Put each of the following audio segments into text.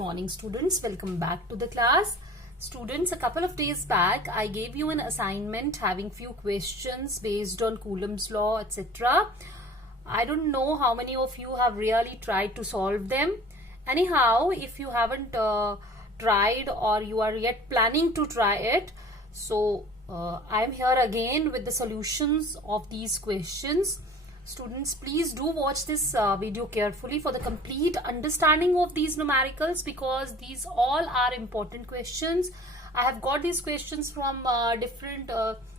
morning, students. Welcome back to the class. Students, a couple of days back, I gave you an assignment having few questions based on Coulomb's law, etc. I don't know how many of you have really tried to solve them. Anyhow, if you haven't tried or you are yet planning to try it, so I am here again with the solutions of these questions. Students, please do watch this video carefully for the complete understanding of these numericals, because these all are important questions. I have got these questions from different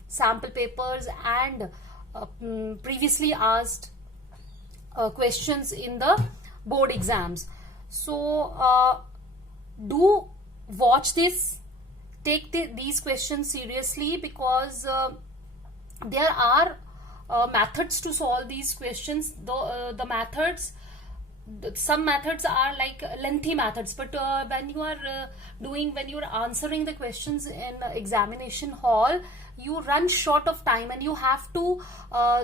sample papers and previously asked questions in the board exams. So do watch this, take these questions seriously, because there are methods to solve these questions. The methods, some methods are like lengthy methods, but when you are answering the questions in examination hall, you run short of time and you have to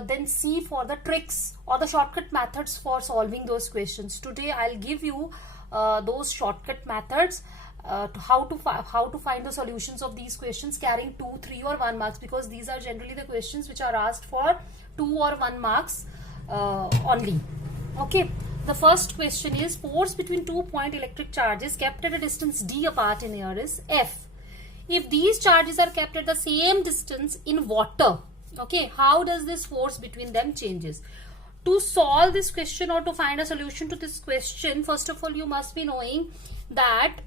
then see for the tricks or the shortcut methods for solving those questions. Today I'll give you those shortcut methods to how to find the solutions of these questions carrying 2, 3 or 1 marks, because these are generally the questions which are asked for 2 or 1 marks only. Okay, the first question is: force between 2 point electric charges kept at a distance d apart in air is F. If these charges are kept at the same distance in water, okay, how does this force between them changes? To solve this question or to find a solution to this question, first of all you must be knowing that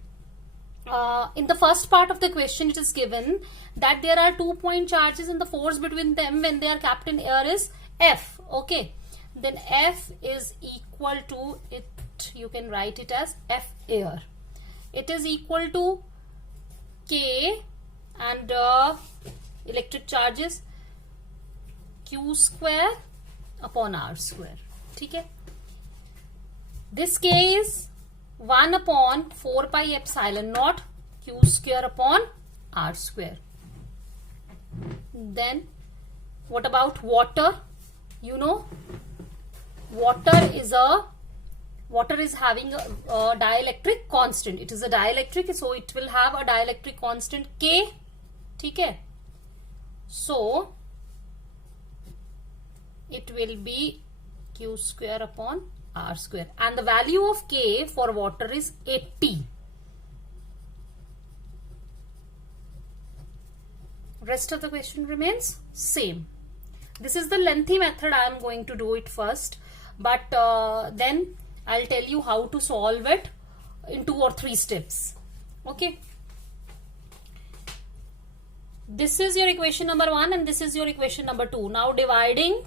in the first part of the question it is given that there are 2 point charges and the force between them when they are kept in air is F. Okay, then F is equal to it, you can write it as F air. It is equal to K and electric charges Q square upon R square. ठीक है, this K is 1 upon 4 pi epsilon naught Q square upon R square. Then what about water? You know, water is having a dielectric constant. It is a dielectric, so it will have a dielectric constant K. ठीक है, so it will be Q square upon R square, and the value of K for water is 80. Rest of the question remains same. This is the lengthy method. I am going to do it first, but then I'll tell you how to solve it in 2 or 3 steps. Okay, this is your equation number 1 and this is your equation number 2. Now dividing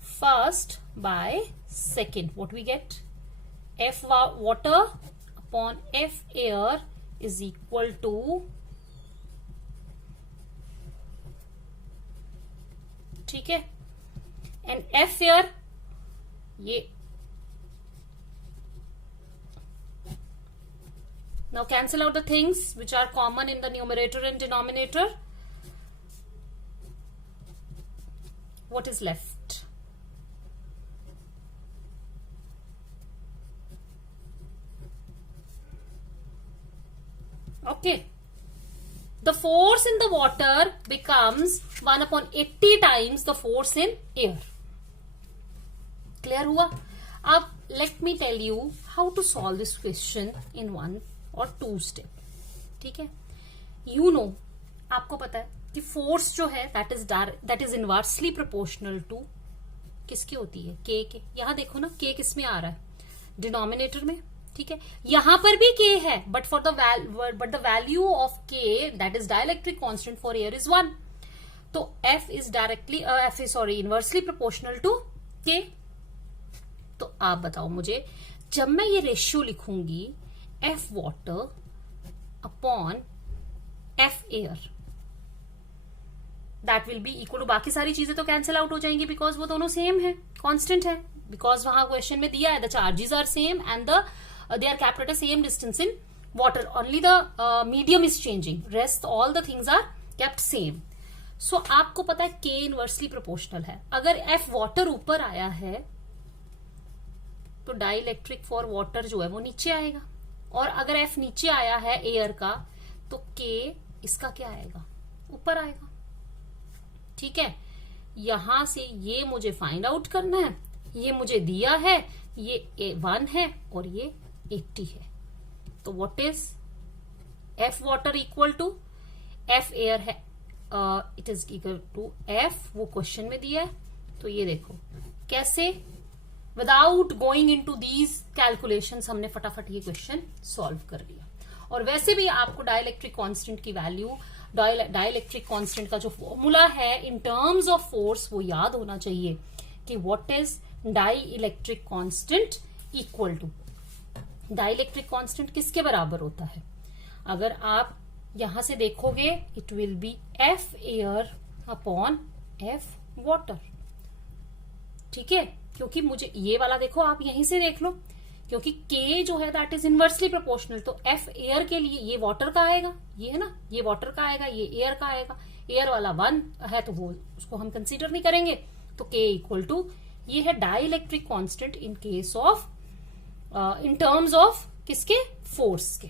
first by second, what we get? F water upon F air is equal to, ठीक है, and F air, ये now cancel out the things which are common in the numerator and denominator. What is left? Okay, the force in the water becomes 1 upon 80 times the force in air. Clear हुआ? अब let me tell you how to solve this question in 1 or 2 step. ठीक है, you know, आपको पता है कि force जो है that is inversely proportional to किसकी होती है? K के. यहाँ देखो ना, K किस में आ रहा है? डिनोमिनेटर में. ठीक है, यहां पर भी K है, but the value of K, that is dielectric constant for air, is 1. तो F is inversely proportional to K. तो आप बताओ मुझे, जब मैं ये रेशियो लिखूंगी F water upon F air, that will be equal to, बाकी सारी चीजें तो कैंसिल आउट हो जाएंगी बिकॉज वो दोनों सेम है, कांस्टेंट है, बिकॉज वहां क्वेश्चन में दिया है the charges are same and they are kept at the same distance in water. Only the medium is changing. Rest all the things are kept same. So आपको पता है K inversely proportional है. अगर F water ऊपर आया है तो die electric for water जो है वो नीचे आएगा, और अगर एफ नीचे आया है एयर का तो के इसका क्या आएगा, ऊपर आएगा। ठीक है, यहां से ये मुझे फाइंड आउट करना है, ये मुझे दिया है, ये 1 है और ये 80 है। तो what is F water equal to F air है, it is equal to F, वो क्वेश्चन में दिया है। तो ये देखो कैसे, without going into these calculations हमने फटाफट ये क्वेश्चन सॉल्व कर लिया। और वैसे भी आपको डाइलेक्ट्रिक कांस्टेंट की वैल्यू, डाइलेक्ट्रिक कांस्टेंट का जो फॉर्मूला है इन टर्म्स ऑफ फोर्स वो याद होना चाहिए कि what is dielectric constant equal to, dielectric constant किसके बराबर होता है, अगर आप यहां से देखोगे it will be F air upon F water. ठीक है, क्योंकि मुझे ये वाला देखो, आप यहीं से देख लो, क्योंकि K जो है दैट इज इनवर्सली प्रोपोर्शनल, तो एफ एयर के लिए ये वाटर का आएगा, ये है ना, ये वाटर का आएगा, ये एयर का आएगा, एयर वाला 1 है तो वो उसको हम कंसीडर नहीं करेंगे। तो K इक्वल टू ये है dielectric constant in case of, in terms of किसके, फोर्स के।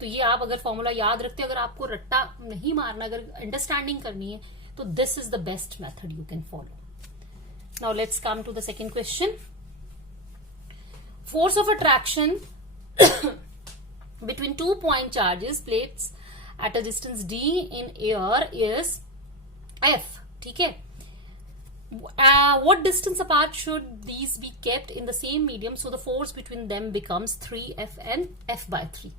तो ये आप अगर फॉर्मूला याद रखते हो, अगर आपको रट्टा नहीं मारना, अगर अंडरस्टैंडिंग करनी है, तो this is the best method you can follow. Now let's come to the second question. Force of attraction between 2 point charges plates at a distance d in air is F. ठीक है, what distance apart should these be kept in the same medium so the force between them becomes 3F and F by 3?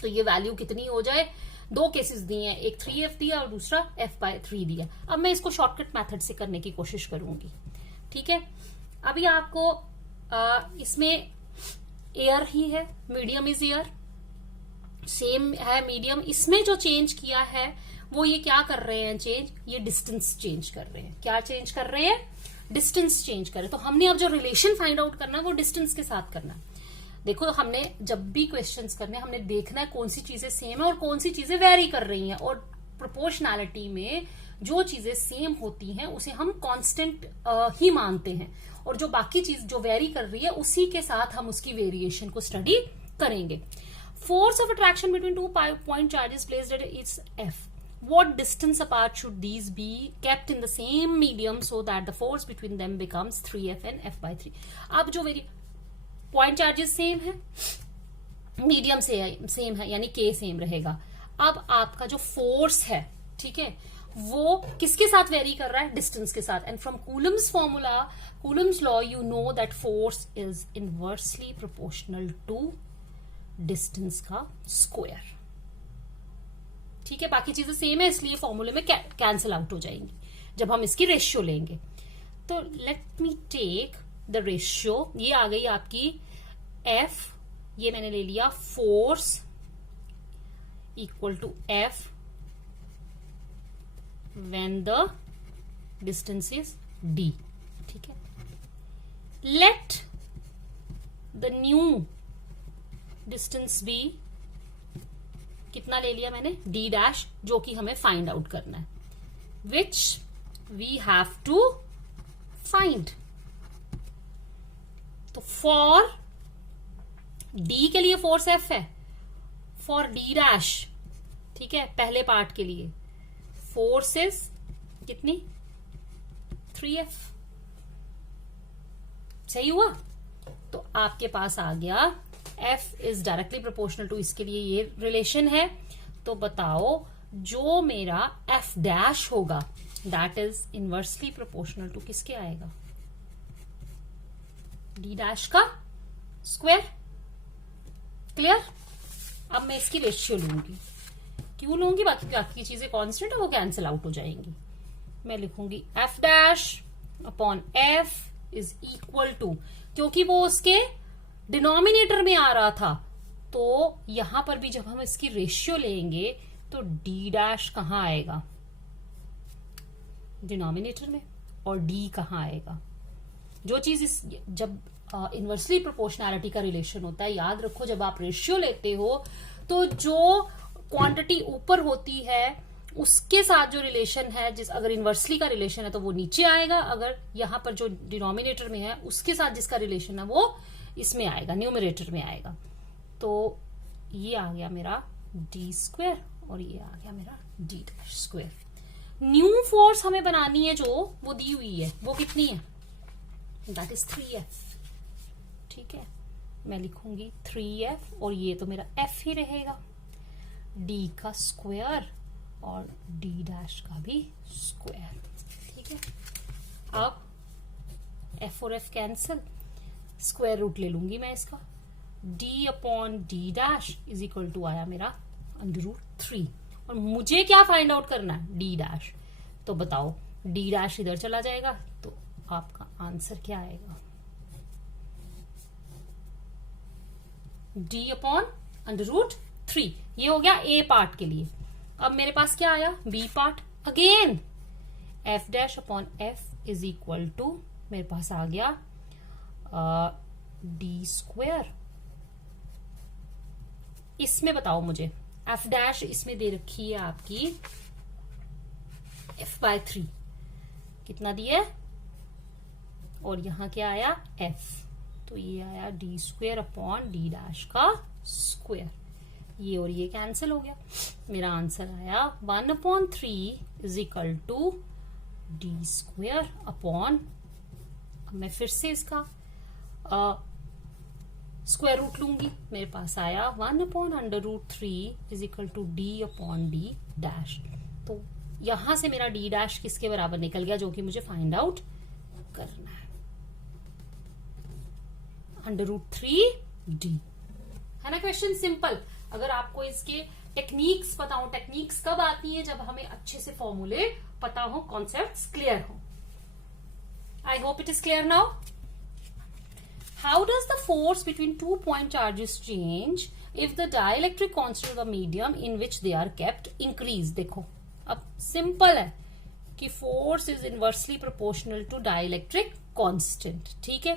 तो ये value कितनी हो जाए, दो cases दिए हैं, एक 3F दिया और दूसरा F by 3 दिया। अब मैं इसको शॉर्टकट मेथड से करने की कोशिश करूंगी। ठीक है, अभी आपको इसमें एयर ही है, मीडियम इज एयर, सेम है मीडियम। इसमें जो चेंज किया है वो ये क्या कर रहे हैं चेंज, ये डिस्टेंस चेंज कर रहे हैं। क्या चेंज कर रहे हैं, डिस्टेंस चेंज कर रहे हैं। तो हमने अब जो रिलेशन फाइंड आउट करना है वो डिस्टेंस के साथ करना है। देखो, हमने जब भी क्वेश्चंस करने, हमने देखना है कौन सी चीजें सेम है और कौन सी चीजें वेरी कर रही हैं। और प्रोपोर्शनैलिटी में जो चीजें सेम होती हैं उसे हम कांस्टेंट ही मानते हैं, और जो बाकी चीज जो वेरी कर रही है उसी के साथ हम उसकी वेरिएशन को स्टडी करेंगे। Force of attraction between 2 point charges placed at its F. What distance apart should these be kept in the same medium so that the force between them becomes 3F and F by 3? अब जो point charges same है, medium से same है, यानी K same रहेगा। अब आपका जो फोर्स है, ठीक है, वो किसके साथ वेरी कर रहा है, डिस्टेंस के साथ। And from Coulomb's formula, Coulomb's law, you know that force is inversely proportional to distance का स्क्वायर। ठीक है, बाकी चीजें सेम है इसलिए फॉर्मूले में कैंसिल आउट हो जाएंगी जब हम इसकी रेशियो लेंगे। तो let me take the ratio, ये आ गई आपकी F, ये मैंने ले लिया force equal to F when the distance is D। ठीक है, let the new distance be, कितना ले लिया मैंने, D डैश, जो कि हमें फाइंड आउट करना है, which we have to find. तो फॉर D के लिए फोर्स F है, फॉर D डैश, ठीक है, पहले पार्ट के लिए फोर्स इज कितनी, 3F। सही हुआ, तो आपके पास आ गया F is directly proportional to, इसके लिए ये रिलेशन है। तो बताओ जो मेरा F डैश होगा that is inversely proportional to किसके आएगा, D डैश का स्क्वायर। क्लियर, अब मैं इसकी रेशियो लूंगी, क्यों लूंगी, बाकी चीजें कांस्टेंट है वो कैंसिल आउट हो जाएंगी। मैं लिखूंगी F dash upon F is equal to, क्योंकि वो उसके डिनोमिनेटर में आ रहा था, तो यहां पर भी जब हम इसकी रेशियो लेंगे तो D डैश कहां आएगा, डिनोमिनेटर में, और D कहां आएगा। जो चीज इस, जब इनवर्सली प्रोपोर्शनैलिटी का रिलेशन होता है, याद रखो जब आप रेशियो लेते हो तो जो क्वांटिटी ऊपर होती है उसके साथ जो रिलेशन है, जिस अगर इनवर्सली का रिलेशन है तो वो नीचे आएगा, अगर यहां पर जो डिनोमिनेटर में है उसके साथ जिसका रिलेशन है वो इसमें आएगा, न्यूमरेटर में आएगा। तो ये आ गया मेरा डी स्क्वायर और ये आ गया मेरा D dash square. New force हमें बनानी है जो वो दी हुई है, वो कितनी है, दैट इज 3f। ठीक है, मैं लिखूंगी 3f और ये तो मेरा f ही रहेगा, d का स्क्वायर और d डैश का भी स्क्वायर। ठीक है, अब f और f कैंसिल, स्क्वायर रूट ले लूंगी मैं इसका, d upon d dash is equal to आया मेरा √3। और मुझे क्या फाइंड आउट करना है, d डैश। तो बताओ d डैश इधर चला जाएगा तो आपका आंसर क्या आएगा, d अपॉन √3। ये हो गया a पार्ट के लिए। अब मेरे पास क्या आया, b part, again f dash upon f is equal to मेरे पास आ गया d स्क्वायर। इसमें बताओ मुझे, f डैश इसमें दे रखी है आपकी f/3, कितना दिया है, और यहां क्या आया f, तो ये आया d square upon d dash का स्क्वायर। ये और ये कैंसिल हो गया, मेरा आंसर आया 1/3 is equal to d square upon, अब मैं फिर से इसका स्क्वायर रूट लूंगी, मेरे पास आया 1/√3 is equal to d upon d dash. तो यहां से मेरा d डैश किसके बराबर निकल गया, जो कि मुझे फाइंड आउट करना है, √3d है ना। Question simple. अगर आपको इसके टेक्निक्स पता हो, टेक्निक्स कब आती है, जब हमें अच्छे से फॉर्मूले पता हो, कॉन्सेप्ट्स क्लियर हो। I hope it is clear now. How does the force between 2 point charges change if the dielectric constant of the medium in which they are kept increase? देखो अब सिंपल है कि force is inversely proportional to dielectric constant। ठीक है,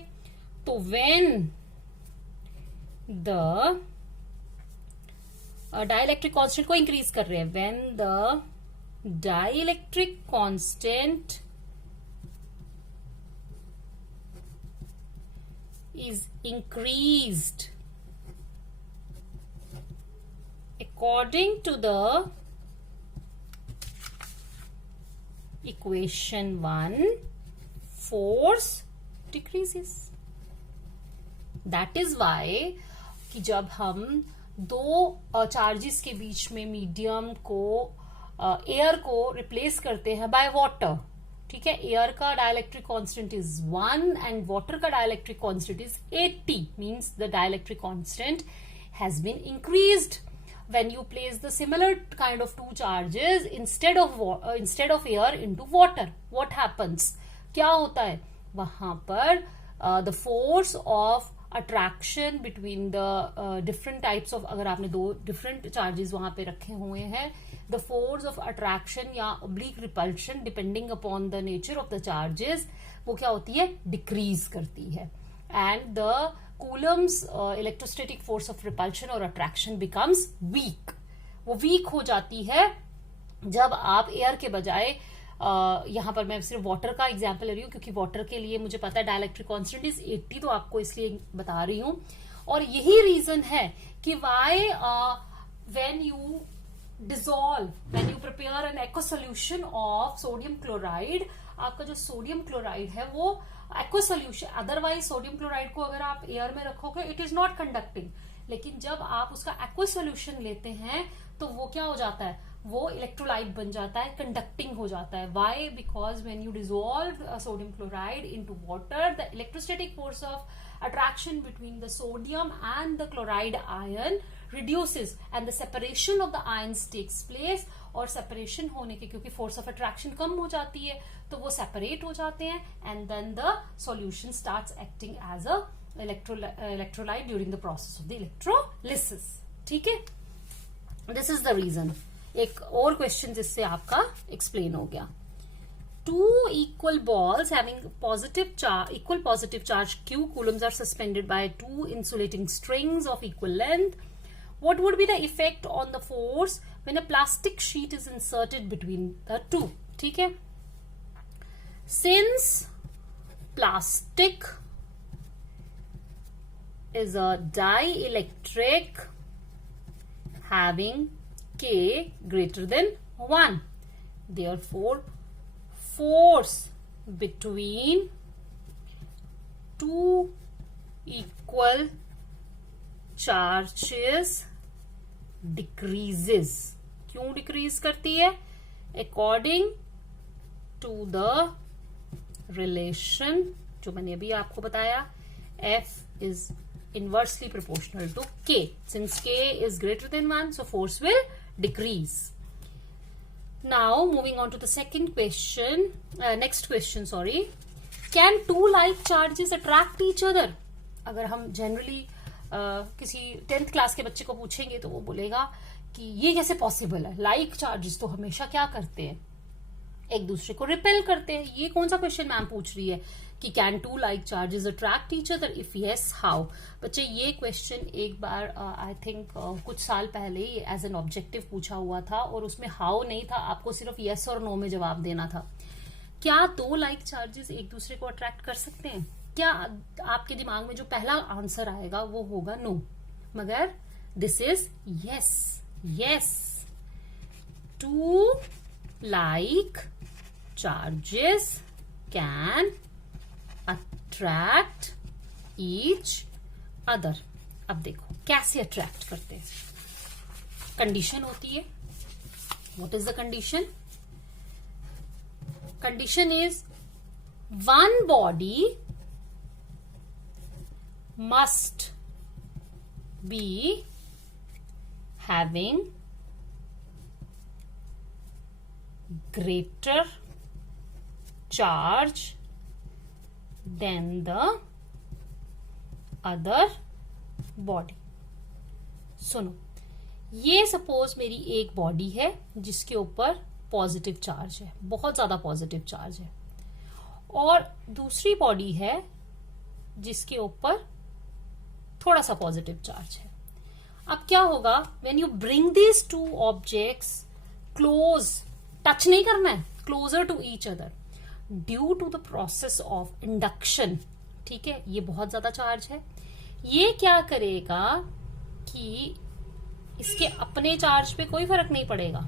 तो when the dielectric constant को increase कर रहे हैं, when the dielectric constant is increased according to the equation 1, force decreases. That is why कि जब हम दो चार्जेस के बीच में मीडियम को एयर को रिप्लेस करते हैं बाय वाटर, ठीक है, एयर का dielectric constant is 1 and water का dielectric constant is 80, means the dielectric constant has been increased when you place the similar kind of two charges instead of air into water. What happens? क्या होता है वहां पर, the force of attraction between the different types of, अगर आपने दो different charges वहां पे रखे हुए हैं, the force of attraction या oblique repulsion depending upon the nature of the charges, वो क्या होती है, decrease करती है, and the Coulomb's electrostatic force of repulsion or attraction becomes weak. वो weak हो जाती है जब आप एयर के बजाय, यहां पर मैं सिर्फ वाटर का एग्जांपल ले रही हूं क्योंकि वाटर के लिए मुझे पता है डाइलेक्ट्रिक कांस्टेंट इज 80, तो आपको इसलिए बता रही हूं। और यही रीजन है कि why when you dissolve, when you prepare an aqueous solution of sodium chloride, आपका जो सोडियम क्लोराइड है वो aqueous solution, otherwise sodium chloride को अगर आप एयर में रखोगे इट इज नॉट कंडक्टिंग, लेकिन जब आप उसका aqueous solution लेते हैं तो वो क्या हो जाता है, वो इलेक्ट्रोलाइट बन जाता है, कंडक्टिंग हो जाता है। Why? Because when you dissolve sodium chloride into water, the electrostatic force of attraction between the sodium and the chloride ion reduces and the separation of the ions takes place, और separation होने के क्योंकि force of attraction कम हो जाती है तो वो separate हो जाते हैं and then the solution starts acting as a electrolyte during the process of the electrolysis. ठीक है, this is the reason. एक और question जिससे आपका explain हो गया। Two equal balls having equal positive charge Q coulombs are suspended by two insulating strings of equal length. What would be the effect on the force when a plastic sheet is inserted between the two. ठीक है, since plastic is a dielectric having K greater than 1. Therefore, force between two equal charges decreases. क्यों decrease करती है? According to the relation जो मैंने अभी आपको बताया, F is inversely proportional to K. Since K is greater than 1, so force will decrease. Now, moving on to the second question, next question, sorry. Can two like charges attract each other? अगर हम generally किसी 10th class के बच्चे को पूछेंगे तो वो बोलेगा कि ये कैसे पॉसिबल है, लाइक चार्जेस तो हमेशा क्या करते हैं, एक दूसरे को रिपेल करते हैं. ये कौन सा क्वेश्चन मैम पूछ रही है कि can two like charges attract each other, if yes how. बच्चे ये क्वेश्चन एक बार आई थिंक कुछ साल पहले ही एज एन ऑब्जेक्टिव पूछा हुआ था और उसमें हाउ नहीं था, आपको सिर्फ यस और नो में जवाब देना था. क्या दो लाइक चार्जेस एक दूसरे को अट्रैक्ट कर सकते हैं? क्या आपके दिमाग में जो पहला आंसर आएगा वो होगा नो, मगर this is yes. Yes, two like charges can attract each other. अब देखो कैसे अट्रैक्ट करते हैं. कंडीशन होती है. What is the condition? Condition is one body must be having greater charge than the other body. सुनो, ये सपोज मेरी एक बॉडी है जिसके ऊपर पॉजिटिव चार्ज है, बहुत ज्यादा पॉजिटिव चार्ज है, और दूसरी बॉडी है जिसके ऊपर थोड़ा सा पॉजिटिव चार्ज है. अब क्या होगा, when you bring these two objects close, touch नहीं करना है, closer to each other, due to the process of induction. ठीक है, ये बहुत ज्यादा चार्ज है. ये क्या करेगा कि इसके अपने चार्ज पे कोई फर्क नहीं पड़ेगा.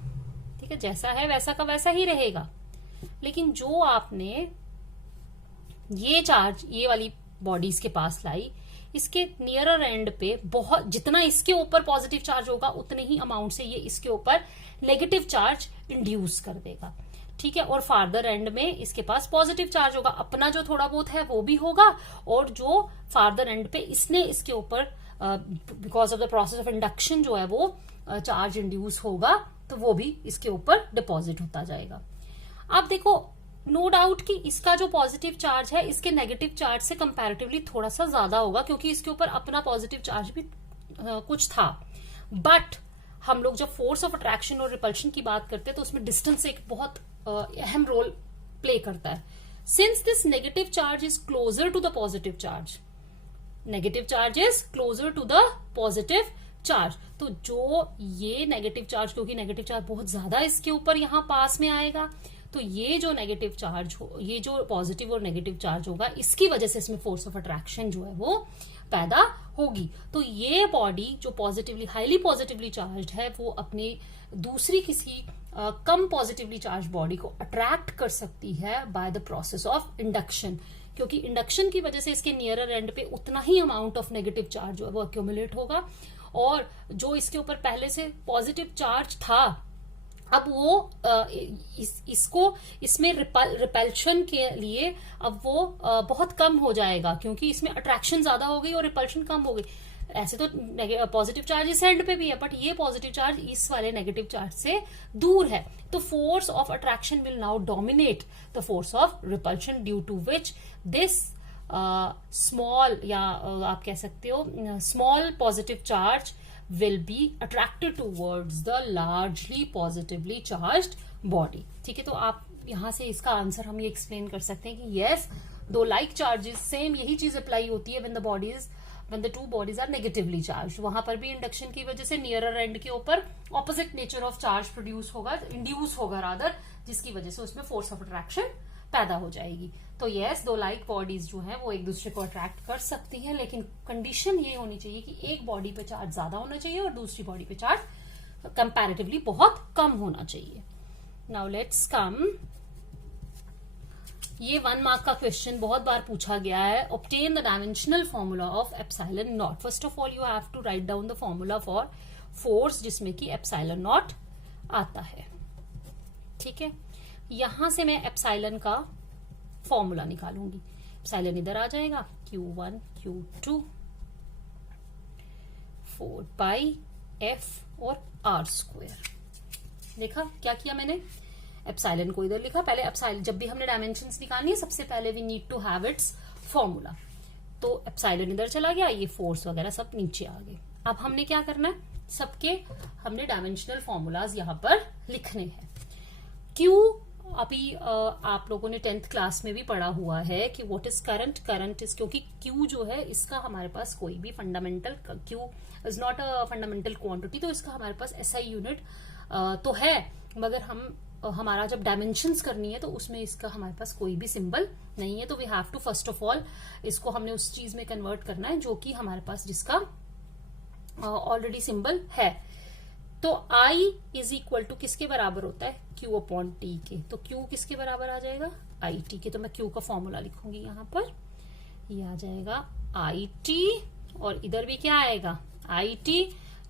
ठीक है, जैसा है वैसा का वैसा ही रहेगा. लेकिन जो आपने ये चार्ज ये वाली बॉडीज के पास लाई, इसके नियरर एंड पे बहुत, जितना इसके ऊपर पॉजिटिव चार्ज होगा उतने ही अमाउंट से ये इसके ऊपर नेगेटिव चार्ज इंड्यूस कर देगा. ठीक है, और फार्दर एंड में इसके पास पॉजिटिव चार्ज होगा, अपना जो थोड़ा बहुत है वो भी होगा, और जो फार्दर एंड पे इसने इसके ऊपर because of the process of induction जो है वो चार्ज इंड्यूस होगा, तो वो भी इसके ऊपर डिपॉजिट होता जाएगा. अब देखो, नो डाउट कि इसका जो पॉजिटिव चार्ज है इसके नेगेटिव चार्ज से कंपैरेटिवली थोड़ा सा ज्यादा होगा, क्योंकि इसके ऊपर अपना पॉजिटिव चार्ज भी कुछ था. बट हम लोग जब फोर्स ऑफ अट्रैक्शन और रिपल्शन की बात करते हैं तो उसमें डिस्टेंस एक बहुत अहम रोल प्ले करता है. Since this negative charge is closer to the positive charge, negative charge is closer to the positive charge, तो जो ये नेगेटिव चार्ज, क्योंकि नेगेटिव चार्ज बहुत ज्यादा इसके ऊपर यहां पास में आएगा, तो ये जो नेगेटिव चार्ज हो, ये जो पॉजिटिव और नेगेटिव चार्ज होगा, इसकी वजह से इसमें फोर्स ऑफ अट्रैक्शन जो है वो पैदा होगी. तो ये बॉडी जो पॉजिटिवली, हाईली पॉजिटिवली चार्ज है, वो अपने दूसरी किसी कम पॉजिटिवली चार्ज बॉडी को अट्रैक्ट कर सकती है by the process of induction, क्योंकि इंडक्शन की वजह से इसके नियरर एंड पे उतना ही अमाउंट ऑफ नेगेटिव चार्ज जो है वो एक्यूमुलेट होगा, और जो इसके ऊपर पहले से पॉजिटिव चार्ज था, अब वो इसको इसमें रिपल्शन के लिए अब वो बहुत कम हो जाएगा, क्योंकि इसमें अट्रैक्शन ज्यादा हो गई और रिपल्शन कम हो गई. ऐसे तो पॉजिटिव चार्ज इस एंड पे भी है, बट ये पॉजिटिव चार्ज इस वाले नेगेटिव चार्ज से दूर है, तो force of attraction will now dominate the force of repulsion, due to which this small, या आप कह सकते हो small positive charge will be attracted towards the largely positively charged body. ठीक है, तो आप यहां से इसका आंसर हम ये एक्सप्लेन कर सकते हैं कि yes, दो लाइक चार्जेस, सेम यही चीज अप्लाई होती है when the bodies when the two bodies are negatively charge. वहां पर भी इंडक्शन की वजह से नियरर एंड के ऊपर opposite nature of charge produce होगा, इंड्यूस होगा रादर, जिसकी वजह से उसमें फोर्स ऑफ अट्रैक्शन पैदा हो जाएगी। तो यस, दो लाइक बॉडीज जो है वो एक दूसरे को अट्रैक्ट कर सकती हैं, लेकिन कंडीशन ये होनी चाहिए कि एक बॉडी पे चार्ज ज्यादा होना चाहिए और दूसरी बॉडी पे चार्ज कंपैरेटिवली बहुत कम होना चाहिए। नाउ लेट्स कम, ये 1 मार्क का क्वेश्चन बहुत बार पूछा गया है। Obtain the dimensional formula of epsilon naught. First of all you have to write down the formula for force, जिसमें कि एप्सिलॉन नॉट आता है। ठीक है, यहां से मैं एप्सिलॉन का फॉर्मूला निकालूंगी। एप्सिलॉन इधर आ जाएगा, Q1 Q2 4 पाई F और R स्क्वायर। देखा क्या किया मैंने, एप्सिलॉन को इधर लिखा। पहले एप्सिलॉन, जब भी हमने डायमेंशंस निकालनी है सबसे पहले we need to have its formula. तो एप्सिलॉन इधर चला गया, ये फोर्स वगैरह सब नीचे आ गए। अब हमने क्या करना है, सबके हमने डायमेंशनल फॉर्मूलाज यहां पर लिखने हैं। क्यू, अभी आप लोगों ने 10th क्लास में भी पढ़ा हुआ है कि what is current. Current is, क्योंकि क्यू जो है इसका हमारे पास कोई भी fundamental, Q is not a fundamental quantity, तो इसका हमारे पास SI यूनिट तो है, मगर हमारा जब डायमेंशंस करनी है तो उसमें इसका हमारे पास कोई भी सिंबल नहीं है। तो we have to first of all इसको हमने उस चीज में कन्वर्ट करना है जो कि हमारे पास जिसका ऑलरेडी सिंबल है। तो I इज इक्वल टू किसके बराबर होता है, Q अपॉन T के। तो Q किसके बराबर आ जाएगा, IT के। तो मैं Q का फॉर्मूला लिखूंगी यहां पर, ये आ जाएगा IT, और इधर भी क्या आएगा IT।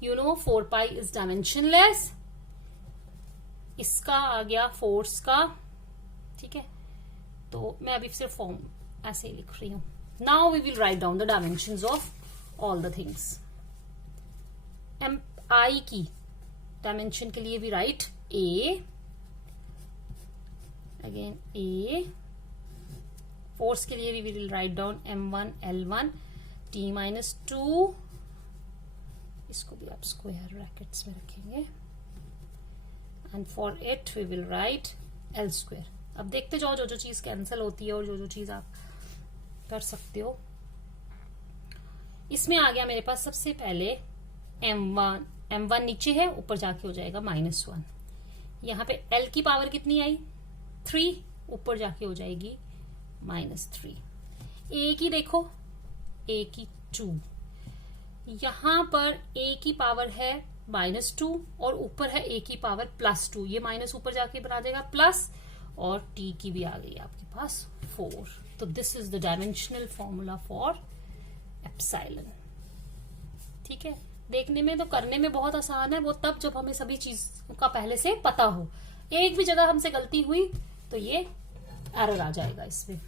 You know 4 pi is dimensionless, इसका आ गया फोर्स का। ठीक है, तो मैं अभी सिर्फ फॉर्म ऐसे ही लिख रही हूं। Now we will write down the dimensions of all the things. I की डायमेंशन के लिए we write A, again A। Force के लिए we will write down M1 L1 T-2, इसको भी आप स्क्वायर ब्रैकेट्स में रखेंगे, and for it we will write L square. अब देखते जाओ जो जो चीज कैंसिल होती है और जो जो चीज आप कर सकते हो। इसमें आ गया मेरे पास सबसे पहले M1 नीचे है, ऊपर जाके हो जाएगा -1। यहां पे L की पावर कितनी आई 3, ऊपर जाके हो जाएगी -3। A की देखो, A की 2, यहां पर A की पावर है -2 और ऊपर है A की पावर +2, ये माइनस ऊपर जाके बना देगा प्लस, और T की भी आ गई आपके पास 4। तो this is the dimensional formula for epsilon. ठीक है, देखने में तो करने में बहुत आसान है, वो तब जब हमें सभी चीज का पहले से पता हो। एक भी जगह हमसे गलती हुई तो ये एरर आ जाएगा इसमें।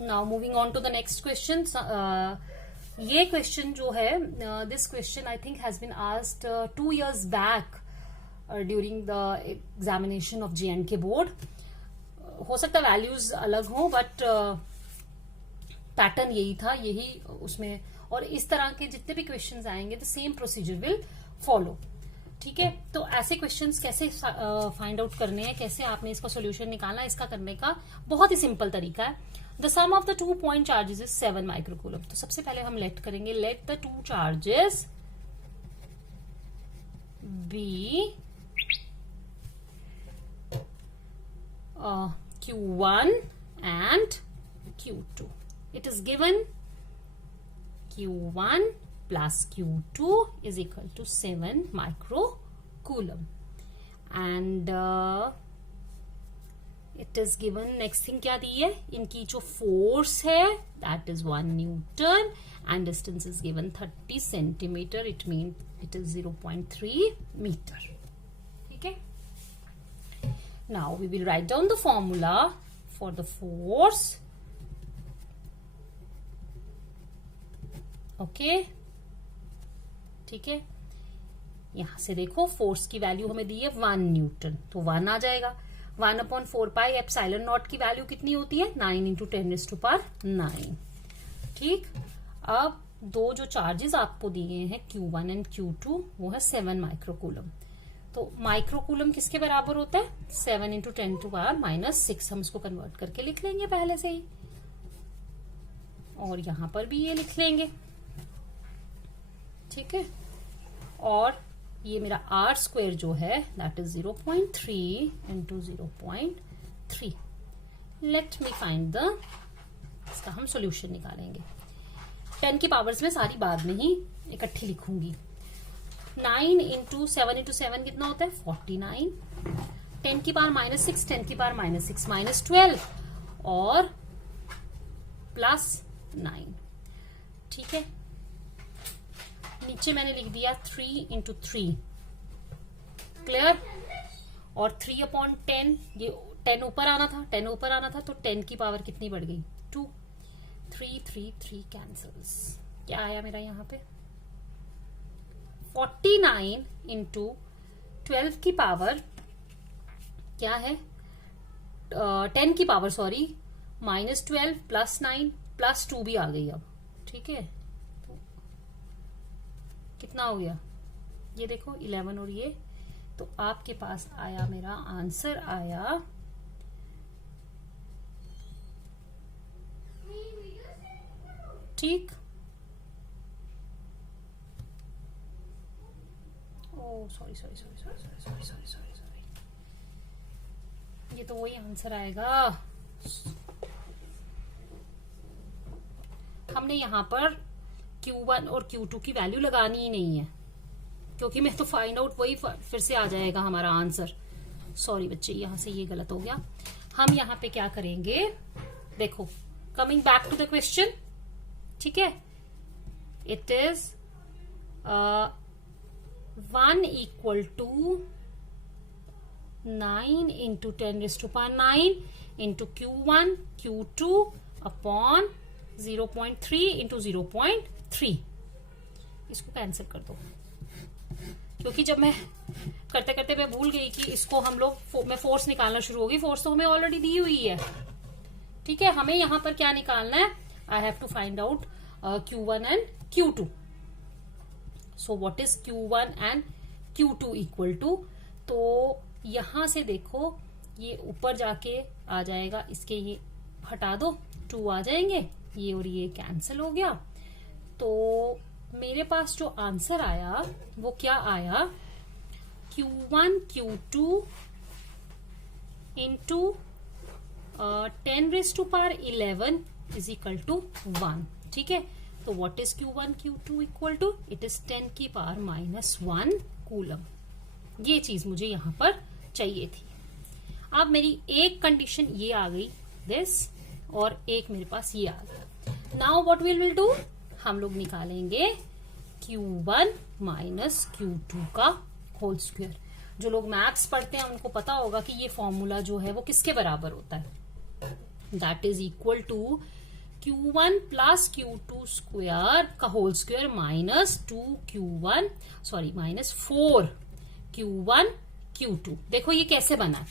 Now moving on to the next question. ये क्वेश्चन जो है, this question I think has been asked 2 years back during the examination of JNK board. हो सकता है वैल्यूज अलग हो, बट पैटर्न यही था, यही उसमें, और इस तरह के जितने भी क्वेश्चंस आएंगे the same procedure will follow. ठीक है, तो ऐसे क्वेश्चंस कैसे फाइंड आउट करने हैं, कैसे आपने इसका सोल्यूशन निकालना है, इसका करने का बहुत ही सिंपल तरीका है। The sum of the 2 point charges is 7 microcoulomb. तो सबसे पहले हम लेट करेंगे, let the 2 charges be Q1 and Q2. It is given Q1 plus Q2 is equal to 7 microcoulomb, and it is given, next thing क्या दी है, इनकी जो force है that is 1 Newton, and distance is given 30 centimeter, it means it is 0.3 meter. ठीक है, now we will write down the formula for the force. Okay, ठीक है, यहां से देखो फोर्स की वैल्यू हमें दी है 1 न्यूटन, तो 1 आ जाएगा। 1/4 पाई एप्सिलॉन नॉट की वैल्यू कितनी होती है 9 × 10⁹। ठीक, अब दो जो चार्जेस आपको दिए हैं Q1 एंड Q2 वो है 7 माइक्रोकूलम। तो माइक्रोकूलम किसके बराबर होता है 7 × 10⁻⁻⁶। हम इसको कन्वर्ट करके लिख लेंगे पहले से ही। और यहां पर भी ये लिख लेंगे, ठीक है। और ये मेरा आर स्क्वायर जो है that is 0.3 into 0.3। Let me find the, इसका हम सॉल्यूशन निकालेंगे। 10 की पावर्स में सारी बाद में ही इकट्ठी लिखूंगी। 9 इंटू 7 इंटू 7 कितना होता है 49। 10 की पावर -6, 10 की पावर -6 -12 और +9, ठीक है। नीचे मैंने लिख दिया 3 इंटू 3, क्लियर। और 3/10, ये 10 ऊपर आना था, 10 ऊपर आना था, तो 10 की पावर कितनी बढ़ गई 2। 3 3 3 कैंसल्स, क्या आया मेरा यहाँ पे 49 इंटू 12 की पावर क्या है 10 की पावर सॉरी -12 +9 +2 भी आ गई अब, ठीक है। तो कितना हो गया ये देखो 11 और ये, तो आपके पास आया, मेरा आंसर आया ठीक। Oh sorry sorry sorry sorry sorry sorry sorry sorry sorry, ये तो वही आंसर आएगा। हमने यहां पर Q1 और Q2 की वैल्यू लगानी ही नहीं है, क्योंकि मैं तो फाइंड आउट वही फिर से आ जाएगा हमारा आंसर। सॉरी बच्चे, यहां से ये गलत हो गया। हम यहां पे क्या करेंगे, देखो coming back to the question, ठीक है। It is 1 equal to 9 into 10⁻⁹ into Q1 Q2 upon 0.3 into 0.3। इसको कैंसिल कर दो, क्योंकि जब मैं करते करते मैं भूल गई कि इसको हम लोग मैं फोर्स निकालना शुरू होगी। फोर्स तो हमें ऑलरेडी दी हुई है, ठीक है। हमें यहां पर क्या निकालना है, I have to find out Q1 and Q2। So what is Q1 and Q2 equal to, तो यहां से देखो ये ऊपर जाके आ जाएगा, इसके ये हटा दो 2 आ जाएंगे, ये और ये कैंसिल हो गया। तो मेरे पास जो आंसर आया वो क्या आया, Q1 Q2 into 10⁻11 is equal to 1, ठीक है। तो what is Q1 Q2 equal to, it is 10 की पावर -1 कूलम। ये चीज मुझे यहां पर चाहिए थी। अब मेरी एक कंडीशन ये आ गई दिस, और एक मेरे पास ये आ गया। नाउ व्हाट विल डू, हम लोग निकालेंगे Q1 माइनस Q2 का होल स्क्वायर। जो लोग मैथ्स पढ़ते हैं उनको पता होगा कि ये फॉर्मूला जो है वो किसके बराबर होता है, that is equal to Q1 plus Q2 square का whole square -2Q1 sorry -4Q1 Q2। देखो ये कैसे बना है,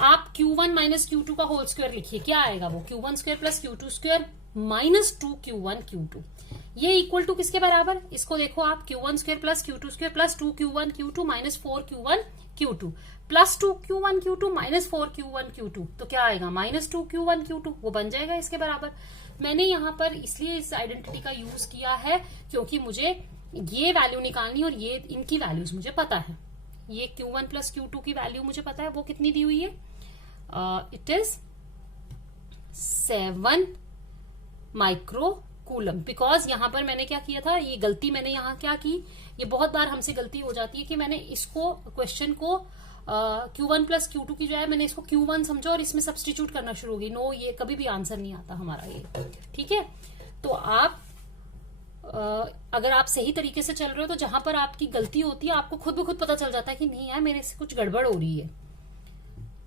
आप Q1 माइनस Q2 का होल स्क्वायर लिखिए, क्या आएगा वो Q1 square plus Q2 square -2Q1 Q2। ये इक्वल टू किसके बराबर, इसको देखो आप Q1 square plus Q2 square plus 2Q1 Q2 -4Q1 Q2 plus 2Q1 Q2 -4Q1 Q2, तो क्या आएगा -2Q1 Q2, वो बन जाएगा इसके बराबर। मैंने यहाँ पर इसलिए इस आइडेंटिटी का यूज किया है क्योंकि मुझे ये वैल्यू निकालनी और ये इनकी वैल्यूज मुझे पता है। ये Q1 प्लस Q2 की वैल्यू मुझे पता है, वो कितनी दी हुई है, it is 7 micro coulomb. Because यहां पर मैंने क्या किया था, ये गलती मैंने यहां क्या की, ये बहुत बार हमसे गलती हो जाती है कि मैंने इसको क्वेश्चन को Q1 प्लस Q2 की जो है मैंने इसको Q1 समझा और इसमें सब्सटीट्यूट करना शुरू हो गई। नो, ये कभी भी आंसर नहीं आता हमारा ये, ठीक है। तो आप अगर आप सही तरीके से चल रहे हो तो जहां पर आपकी गलती होती है आपको खुद ब खुद पता चल जाता है कि नहीं यार मेरे से कुछ गड़बड़ हो रही है।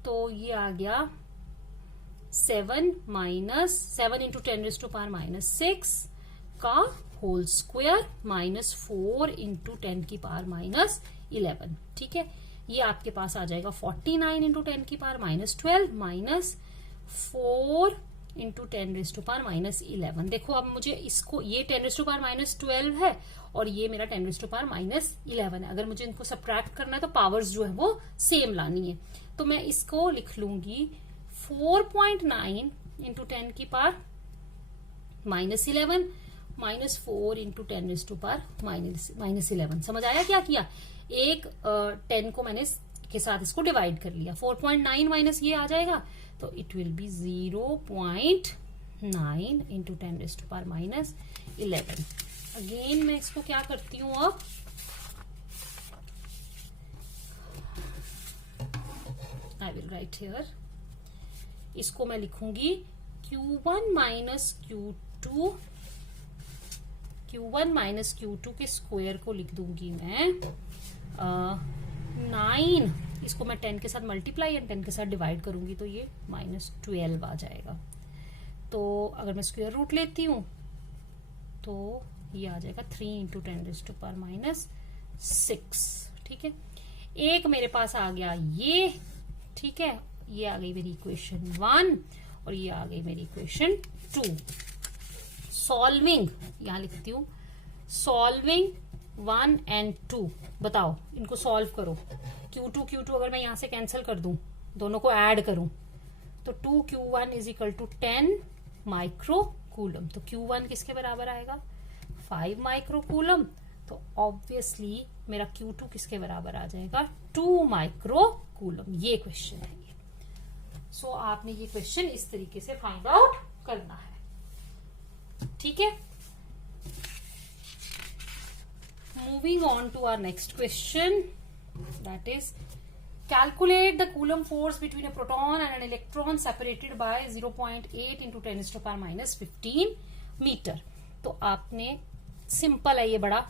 तो ये आ गया 7 इंटू 10⁻⁻6 का होल स्क्वायर -4 इंटू 10 की पावर -11, ठीक है। ये आपके पास आ जाएगा 49 इंटू 10 की पावर -12 -4 इंटू 10⁻⁻11। देखो अब मुझे इसको, ये 10⁻⁻12 है और ये मेरा 10⁻⁻11 है। अगर मुझे इनको सब्ट्रैक्ट करना है तो पावर्स जो है वो सेम लानी है। तो मैं इसको लिख लूंगी 4.9 इंटू 10 की पावर -11 -4 इंटू 10⁻⁻11। समझ आया क्या किया? एक 10 को मैंने के साथ इसको डिवाइड कर लिया। 4.9 माइनस ये आ जाएगा तो it will B 0.9 into 10⁻11। Again मैं इसको क्या करती हूँ अब, आई विल राइट हियर, इसको मैं लिखूंगी Q1 minus Q2, Q1 minus Q2 के स्क्वायर को लिख दूंगी मैं 9, इसको मैं 10 के साथ मल्टीप्लाई एंड 10 के साथ डिवाइड करूंगी तो ये -12 आ जाएगा। तो अगर मैं स्क्वायर रूट लेती हूं तो ये आ जाएगा 3 इंटू 10⁻⁻6। ठीक है, एक मेरे पास आ गया ये, ठीक है, ये आ गई मेरी इक्वेशन 1 और ये आ गई मेरी इक्वेशन 2। सॉल्विंग, यहां लिखती हूं सॉल्विंग 1 एंड 2, बताओ इनको सॉल्व करो। Q2 अगर मैं यहां से कैंसिल कर दूं, दोनों को ऐड करूं तो 2Q1 is equal to 10 micro coulomb. तो Q1 किसके बराबर आएगा? 5 माइक्रो कूलम। तो ऑब्वियसली मेरा Q2 किसके बराबर आ जाएगा? 2 माइक्रो कूलम। ये क्वेश्चन है ये। सो आपने ये क्वेश्चन इस तरीके से फाइंड आउट करना है। ठीक है, moving on to our next question, that is calculate the coulomb force between a proton and an electron separated by 0.8 into 10⁻⁻15 metre. तो आपने सिंपल है ये बड़ा,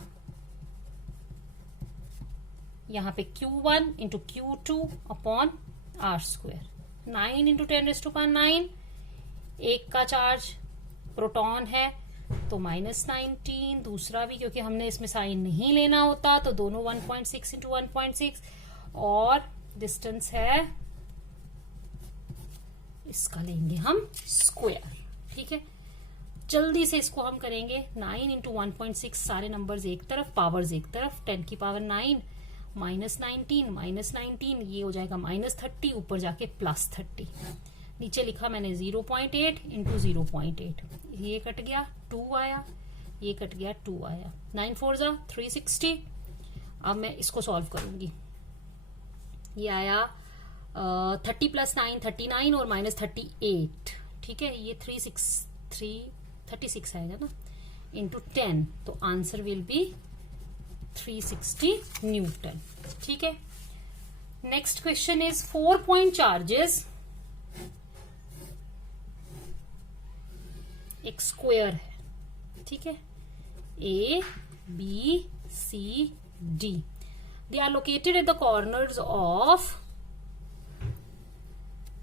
यहां पे Q1 into Q2 upon R², 9 into 10⁻9, एक का चार्ज प्रोटॉन है तो -19, दूसरा भी क्योंकि हमने इसमें साइन नहीं लेना होता तो दोनों 1.6 इंटू 1.6, और डिस्टेंस है इसका लेंगे हम स्क्वायर। ठीक है, जल्दी से इसको हम करेंगे। 9 इंटू 1.6, सारे नंबर्स एक तरफ, पावर्स एक तरफ, 10 की पावर 9 -19 ये हो जाएगा -30, ऊपर जाके +30। नीचे लिखा मैंने 0.8 इंटू 0.8, ये कट गया 2 आया, ये कट गया 2 आया, 9 4 जा 360। अब मैं इसको सॉल्व करूंगी। ये आया 30 + 9 39 और -38। ठीक है, ये 36 आएगा ना, इंटू 10, तो आंसर विल बी 360 न्यूटन। ठीक है, next question is 4 point charges, एक स्क्वायर है। ठीक है, A B C D, they are located at the corners of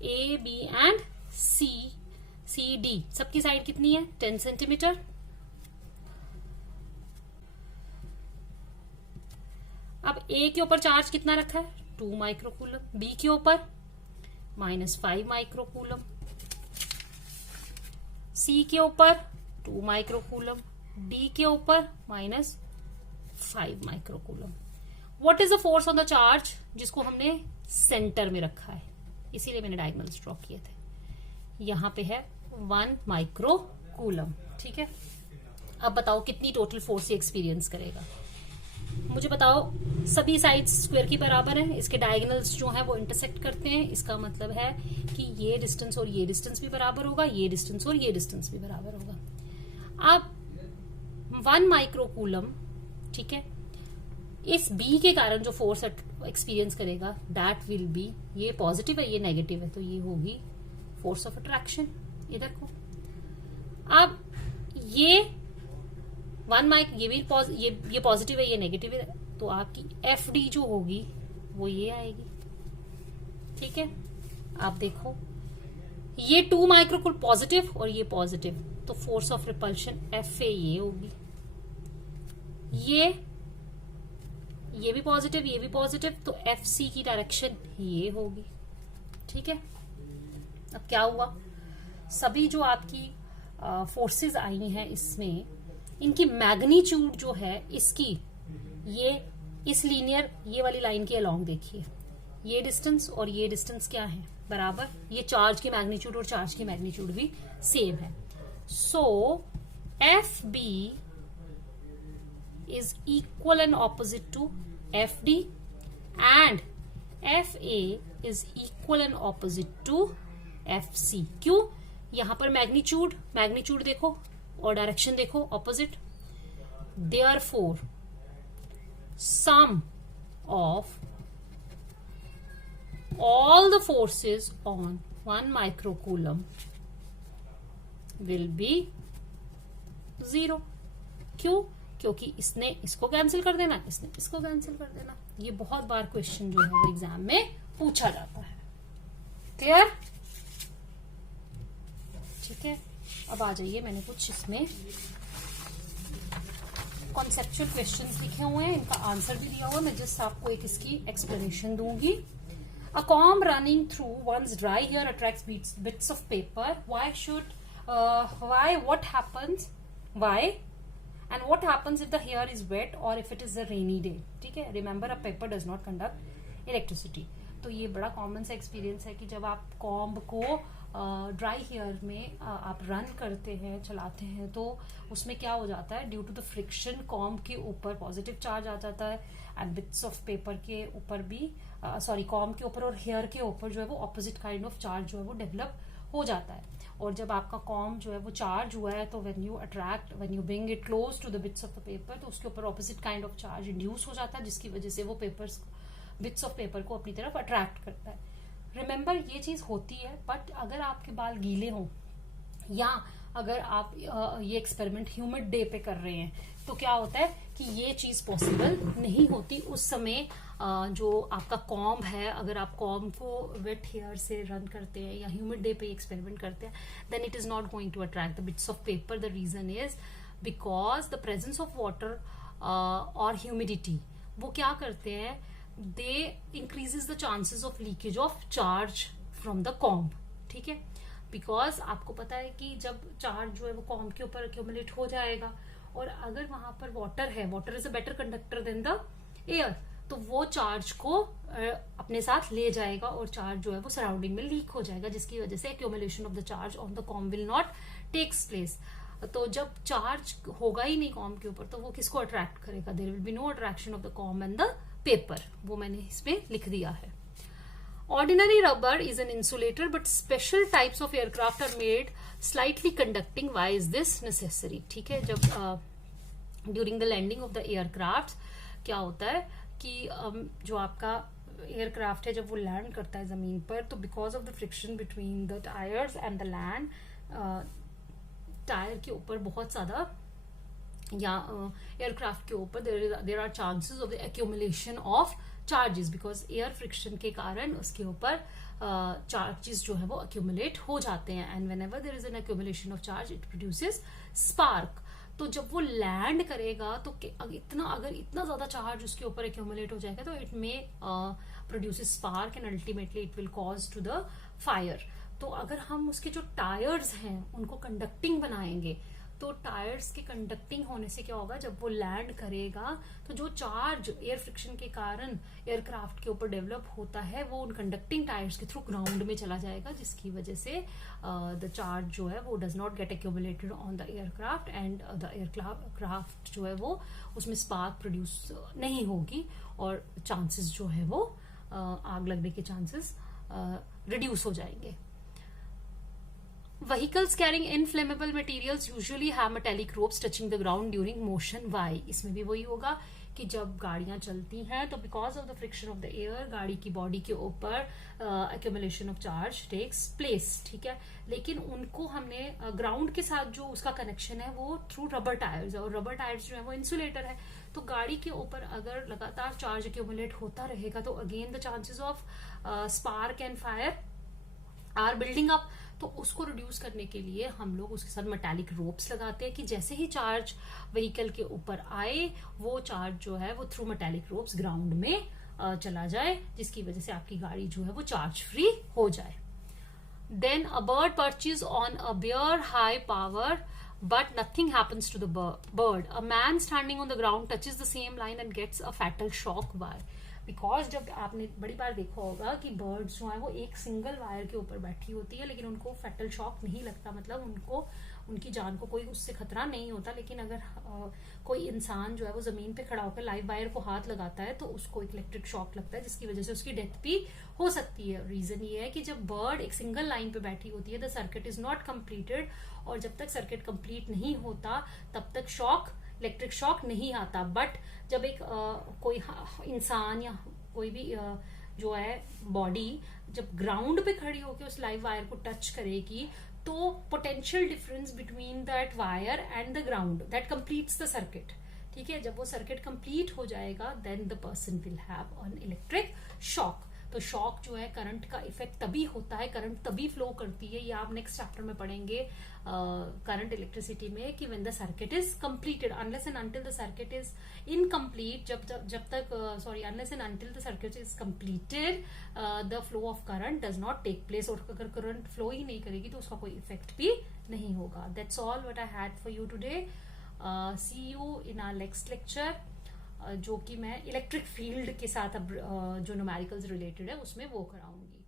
A B and C D। सबकी साइड कितनी है? 10 सेंटीमीटर। अब A के ऊपर चार्ज कितना रखा है? 2 माइक्रोकूलम। B के ऊपर -5 माइक्रोकूलम। C के ऊपर 2 माइक्रोकूलम, D के ऊपर -5 microcoulomb. What is the force on the charge, जिसको हमने सेंटर में रखा है, इसीलिए मैंने डायगोनल्स ड्रॉ किए थे। यहां पे है 1 माइक्रोकूलम। ठीक है, अब बताओ कितनी टोटल फोर्स ये एक्सपीरियंस करेगा। मुझे बताओ, सभी साइड्स स्क्वायर की बराबर हैं, इसके डायगोनल्स जो हैं वो इंटरसेक्ट करते हैं, इसका मतलब है कि ये डिस्टेंस और ये डिस्टेंस भी बराबर होगा, ये डिस्टेंस और ये डिस्टेंस भी बराबर होगा। अब 1 माइक्रोकूलम, ठीक है, इस B के कारण जो फोर्स एक्सपीरियंस करेगा दैट विल बी, ये पॉजिटिव है ये नेगेटिव है, तो ये होगी फोर्स ऑफ अट्रैक्शन इधर को। अब ये 1 माइक, ये भी ये पॉजिटिव है ये नेगेटिव है, तो आपकी FD जो होगी वो ये आएगी। ठीक है, आप देखो ये 2 माइक्रोकूल पॉजिटिव और ये पॉजिटिव, तो फोर्स ऑफ रिपल्शन FA ये होगी। ये भी पॉजिटिव ये भी पॉजिटिव, तो FC की डायरेक्शन ये होगी। ठीक है, अब क्या हुआ, सभी जो आपकी फोर्सेस आई हैं इसमें, इनकी मैग्नीट्यूड जो है इसकी, ये इस लीनियर ये वाली लाइन के अलोंग देखिए, ये डिस्टेंस और ये डिस्टेंस क्या है? बराबर। ये चार्ज की मैग्नीट्यूड और चार्ज की मैग्नीट्यूड भी सेम है। सो FB is equal and opposite to FD and FA is equal and opposite to FC. क्यों? यहां पर मैग्नीट्यूड देखो और डायरेक्शन देखो opposite. Therefore, sum of all the forces on 1 microcoulomb will be 0. क्यों? क्योंकि इसने इसको कैंसिल कर देना, इसने इसको कैंसिल कर देना. ये बहुत बार क्वेश्चन जो है वो एग्जाम में पूछा जाता है. क्लियर? ठीक है. अब आ जाइए, मैंने कुछ इसमें कॉन्सेप्चुअल क्वेश्चंस लिखे हुए हैं, इनका आंसर भी दिया हुआ है. मैं जस्ट आपको एक इसकी एक्सप्लेनेशन दूंगी. A comb running through one's dry hair attracts bits of paper. What happens? Why? And what happens if the hair is wet or if it is a rainy day? ठीक है. Remember, a paper does not conduct electricity. तो ये बड़ा common सा experience है कि जब आप कॉम्ब को ड्राई हेयर में आप रन करते हैं, चलाते हैं, तो उसमें क्या हो जाता है, due to the friction comb के ऊपर पॉजिटिव चार्ज आ जाता है एंड बिट्स ऑफ पेपर के ऊपर भी कॉम्ब के ऊपर और हेयर के ऊपर जो है वो ऑपोजिट काइंड ऑफ चार्ज जो है वो डेवलप हो जाता है. और जब आपका कॉम्ब जो है वो चार्ज हुआ है तो when you bring it close to the bits of the paper, तो उसके ऊपर opposite kind of charge induce हो जाता है, जिसकी वजह से वो बिट्स ऑफ पेपर को अपनी तरफ अट्रैक्ट करता है. रिमेंबर, ये चीज होती है, बट अगर आपके बाल गीले हों या अगर आप ये एक्सपेरिमेंट ह्यूमिड डे पे कर रहे हैं तो क्या होता है कि ये चीज पॉसिबल नहीं होती. उस समय जो आपका कॉम्ब है, अगर आप कॉम्ब को वेट हेयर से रन करते हैं या ह्यूमिड डे पे एक्सपेरिमेंट करते हैं, then it is not going to attract the bits of paper. The reason is because the presence of water और ह्यूमिडिटी वो क्या करते हैं, they increases the chances of leakage of charge from the comb. ठीक है. Because आपको पता है कि जब चार्ज जो है वो कॉम्ब के ऊपर एक्यूमुलेट हो जाएगा और अगर वहां पर वाटर है, water is a better conductor than the air, तो वो चार्ज को अपने साथ ले जाएगा और चार्ज जो है वो सराउंडिंग में लीक हो जाएगा, जिसकी वजह से accumulation of the charge on the comb will not takes place. तो जब चार्ज होगा ही नहीं कॉम्ब के ऊपर तो वो किसको अट्रैक्ट करेगा? There will be no attraction of the comb and the paper. वो मैंने इसमें लिख दिया है. Ordinary rubber is an insulator, but special types of aircraft are made slightly conducting. Why is this necessary? ठीक है. जब during the landing of the aircraft क्या होता है कि जो आपका एयरक्राफ्ट है जब वो लैंड करता है जमीन पर, तो because of the friction between the tyres and the land, tyre के ऊपर बहुत ज्यादा या एयरक्राफ्ट के ऊपर there are chances of the accumulation of charges, because air friction के कारण उसके ऊपर चार्जेस जो है वो एक्यूमुलेट हो जाते हैं. And whenever there is an accumulation of charge it produces spark. तो जब वो लैंड करेगा तो अगर इतना ज्यादा चार्ज उसके ऊपर एक्यूमुलेट हो जाएगा तो it may produces spark and ultimately it will cause to the fire. तो अगर हम उसके जो टायर्स हैं उनको कंडक्टिंग बनाएंगे तो टायर्स के कंडक्टिंग होने से क्या होगा, जब वो लैंड करेगा तो जो चार्ज एयर फ्रिक्शन के कारण एयरक्राफ्ट के ऊपर डेवलप होता है वो उन कंडक्टिंग टायर्स के थ्रू ग्राउंड में चला जाएगा, जिसकी वजह से द चार्ज जो है वो does not gate accumulated on the aircraft and the aircraft जो है वो उसमें स्पार्क प्रोड्यूस नहीं होगी और चांसेस जो है वो आग लगने के चांसेस रिड्यूस हो जाएंगे. Vehicles carrying inflammable materials usually have metallic ropes touching the ground during motion. Why? इसमें भी वही होगा कि जब गाड़ियां चलती हैं तो because of the friction of the air गाड़ी की बॉडी के ऊपर accumulation of charge takes place. ठीक है. लेकिन उनको हमने ग्राउंड के साथ जो उसका कनेक्शन है वो थ्रू रबर टायर्स है और रबर टायर्स जो है वो इंसुलेटर है. तो गाड़ी के ऊपर अगर लगातार चार्ज एक्यूमुलेट होता रहेगा तो again the chances of spark and fire are building up. तो उसको रिड्यूस करने के लिए हम लोग उसके साथ मेटालिक रोप्स लगाते हैं कि जैसे ही चार्ज व्हीकल के ऊपर आए वो चार्ज जो है वो थ्रू मेटालिक रोप्स ग्राउंड में चला जाए, जिसकी वजह से आपकी गाड़ी जो है वो चार्ज फ्री हो जाए. Then a bird perches on a bare high power but nothing happens to the bird. A man standing on the ground touches the same line and gets a fatal shock. Why? Because जब आपने बड़ी बार देखा होगा कि birds जो है वो एक सिंगल वायर के ऊपर बैठी होती है लेकिन उनको फैटल शॉक नहीं लगता, मतलब उनको उनकी जान को कोई उससे खतरा नहीं होता, लेकिन अगर कोई इंसान जो है वो जमीन पे खड़ा होकर लाइव वायर को हाथ लगाता है तो उसको इलेक्ट्रिक शॉक लगता है, जिसकी वजह से उसकी डेथ भी हो सकती है। रीजन ये है कि जब बर्ड एक सिंगल लाइन पे बैठी होती है, the circuit is not completed, और जब तक सर्किट कंप्लीट नहीं होता तब तक इलेक्ट्रिक शॉक नहीं आता। बट जब एक कोई इंसान या कोई भी जो है बॉडी जब ग्राउंड पे खड़ी होकर उस लाइव वायर को टच करेगी, तो potential difference between that wire and the ground that completes the circuit. ठीक है, जब वो सर्किट कंप्लीट हो जाएगा then the person will have an electric shock. तो शॉक जो है करंट का इफेक्ट तभी होता है, करंट तभी फ्लो करती है, ये आप नेक्स्ट चैप्टर में पढ़ेंगे करंट इलेक्ट्रिसिटी में, कि when the circuit is completed, unless and until the circuit is incomplete, जब तक unless and until the circuit is completed the flow of current does not take place. और अगर current flow ही नहीं करेगी तो उसका कोई इफेक्ट भी नहीं होगा। That's all what I had for you today. See you in our next lecture, जो कि मैं इलेक्ट्रिक फील्ड के साथ अब जो न्यूमेरिकल्स रिलेटेड है उसमें वो कराऊंगी।